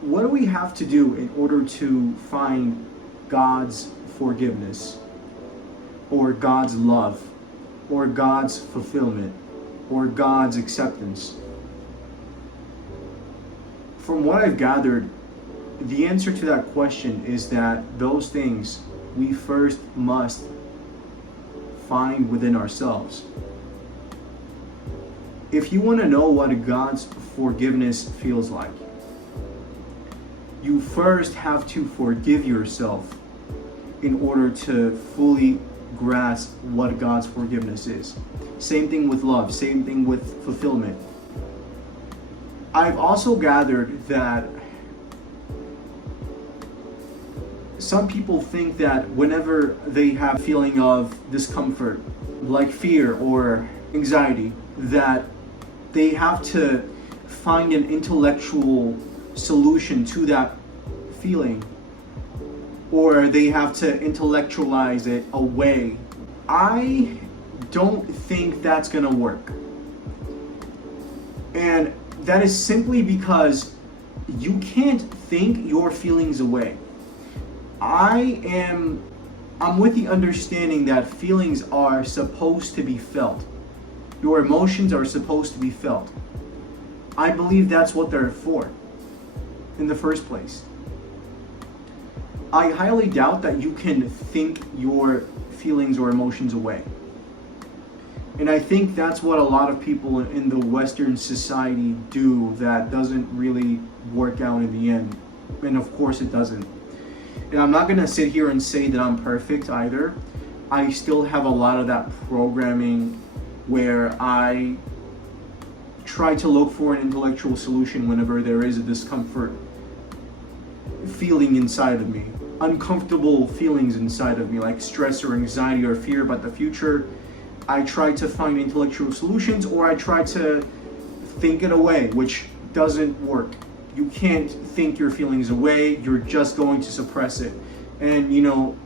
what do we have to do in order to find God's forgiveness, or God's love, or God's fulfillment, or God's acceptance? From what I've gathered, the answer to that question is that those things we first must find within ourselves. If you want to know what God's forgiveness feels like, you first have to forgive yourself in order to fully grasp what God's forgiveness is. Same thing with love, same thing with fulfillment. I've also gathered that some people think that whenever they have a feeling of discomfort, like fear or anxiety, that they have to find an intellectual solution to that feeling, or they have to intellectualize it away. I don't think that's gonna work. And that is simply because you can't think your feelings away. I'm with the understanding that feelings are supposed to be felt. Your emotions are supposed to be felt. I believe that's what they're for in the first place. I highly doubt that you can think your feelings or emotions away. And I think that's what a lot of people in the Western society do that doesn't really work out in the end. And of course it doesn't. And I'm not gonna sit here and say that I'm perfect either. I still have a lot of that programming where I try to look for an intellectual solution whenever there is a discomfort feeling inside of me. Uncomfortable feelings inside of me, like stress or anxiety or fear about the future. I try to find intellectual solutions, or I try to think it away, which doesn't work. You can't think your feelings away, you're just going to suppress it. And you know,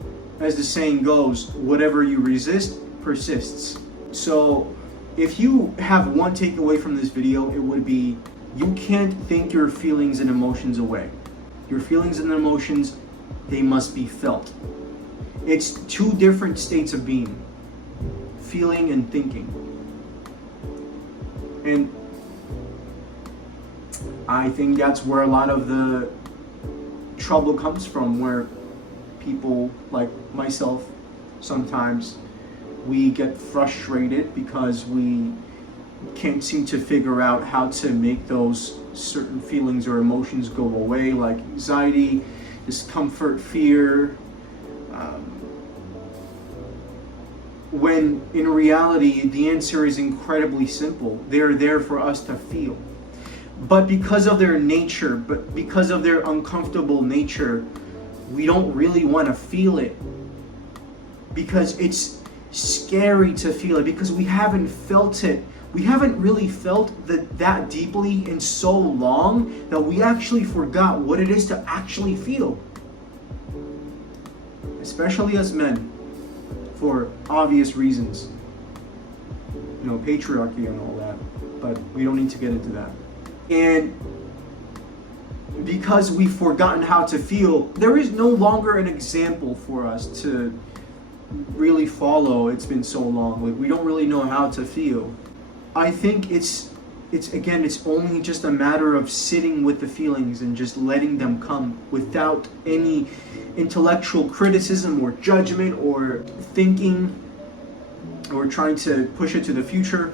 as the saying goes, whatever you resist persists. So if you have one takeaway from this video, it would be you can't think your feelings and emotions away. Your feelings and emotions, they must be felt. It's two different states of being, feeling and thinking. And I think that's where a lot of the trouble comes from, where people like myself, sometimes we get frustrated because we can't seem to figure out how to make those certain feelings or emotions go away, like anxiety, discomfort, fear, when in reality the answer is incredibly simple. They're there for us to feel. But because of their nature, because of their uncomfortable nature, we don't really want to feel it. Because it's scary to feel it, because we haven't felt it. We haven't really felt that deeply in so long that we actually forgot what it is to actually feel. Especially as men, for obvious reasons. You know, patriarchy and all that. But we don't need to get into that. And because we've forgotten how to feel, there is no longer an example for us to really follow. It's been so long. Like, we don't really know how to feel. I think it's only just a matter of sitting with the feelings and just letting them come without any intellectual criticism or judgment or thinking or trying to push it to the future.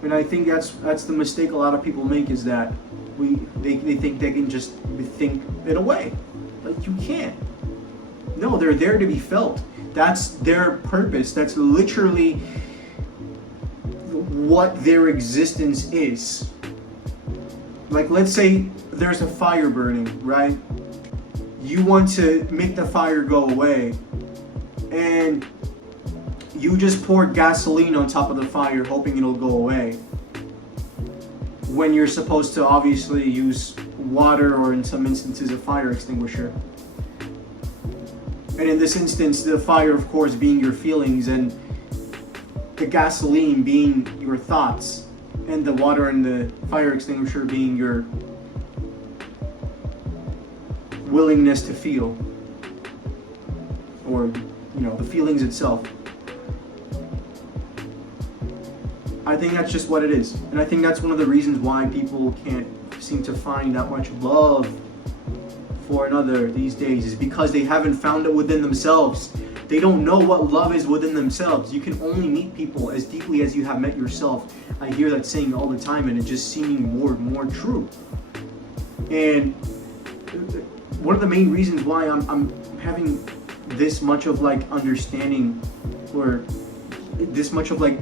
And I think that's the mistake a lot of people make, is that they think they can just think it away. Like, you can't. No, they're there to be felt. That's their purpose. That's literally what their existence is. Like, let's say there's a fire burning, right? You want to make the fire go away, and you just pour gasoline on top of the fire hoping it'll go away, when you're supposed to obviously use water, or in some instances a fire extinguisher. And in this instance, the fire, of course, being your feelings, and the gasoline being your thoughts. and the water and the fire extinguisher being your willingness to feel, or the feelings itself. I think that's just what it is, and I think that's one of the reasons why people can't seem to find that much love for another these days, is because they haven't found it within themselves. They don't know what love is within themselves. You can only meet people as deeply as you have met yourself. I hear that saying all the time, and it's just seeming more and more true. And one of the main reasons why I'm having this much of understanding, or this much of a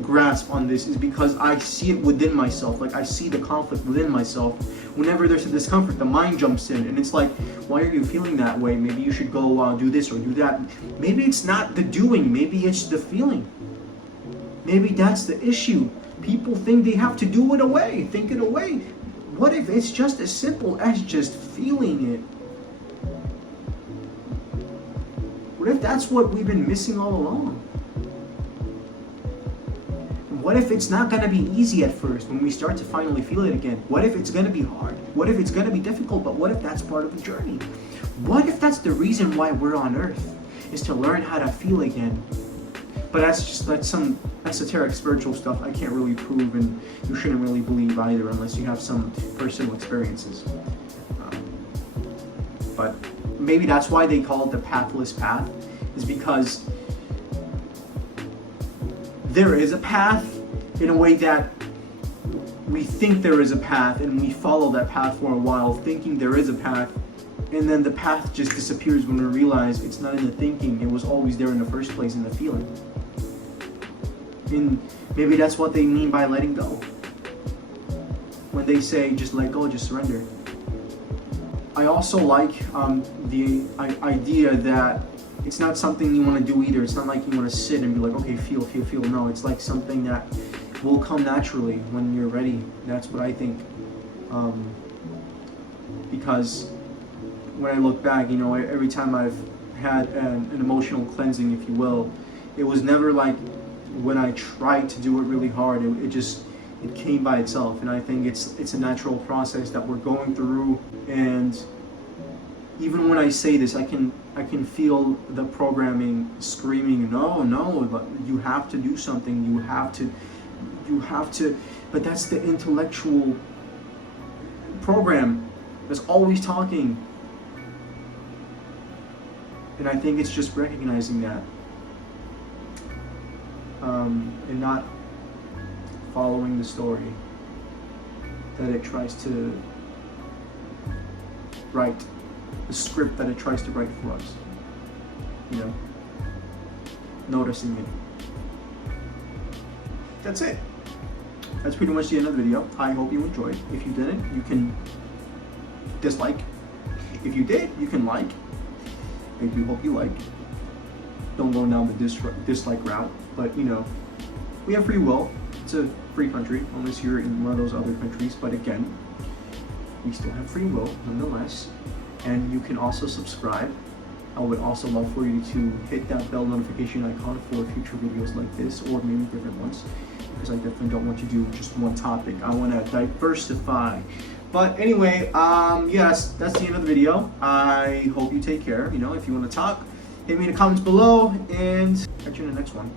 grasp on this, is because I see it within myself. I see the conflict within myself. Whenever there's a discomfort, the mind jumps in, and it's like, why are you feeling that way? Maybe you should go do this or do that. Maybe it's not the doing, maybe it's the feeling. Maybe that's the issue. People think they have to do it away, think it away. What if it's just as simple as just feeling it? What if that's what we've been missing all along? What if it's not going to be easy at first when we start to finally feel it again? What if it's going to be hard? What if it's going to be difficult? But what if that's part of the journey? What if that's the reason why we're on Earth, is to learn how to feel again? But that's some esoteric spiritual stuff I can't really prove, and you shouldn't really believe either unless you have some personal experiences. But maybe that's why they call it the pathless path, is because there is a path in a way that we think there is a path, and we follow that path for a while thinking there is a path, and then the path just disappears when we realize it's not in the thinking, it was always there in the first place in the feeling. And maybe that's what they mean by letting go. When they say just let go, just surrender. I also like the idea that it's not something you want to do either. It's not like you want to sit and be like, okay, feel. No, it's like something that will come naturally when you're ready. That's what I think. Because when I look back, every time I've had an emotional cleansing, if you will, it was never like when I tried to do it really hard. It came by itself, and I think it's a natural process that we're going through. And even when I say this, I can feel the programming screaming, no, but you have to do something, you have to, but that's the intellectual program that's always talking. And I think it's just recognizing that, and not following the story that it tries to write, the script that it tries to write for us. Noticing it. That's it. That's pretty much the end of the video. I hope you enjoyed. If you didn't, you can dislike. If you did, you can like. I do hope you like. Don't go down the dislike route, but we have free will. It's a free country, unless you're in one of those other countries, but again, we still have free will nonetheless. And you can also subscribe. I would also love for you to hit that bell notification icon for future videos like this, or maybe different ones, because I definitely don't want to do just one topic. I want to diversify. But anyway, yes, that's the end of the video. I hope you take care. If you want to talk, hit me in the comments below, and catch you in the next one.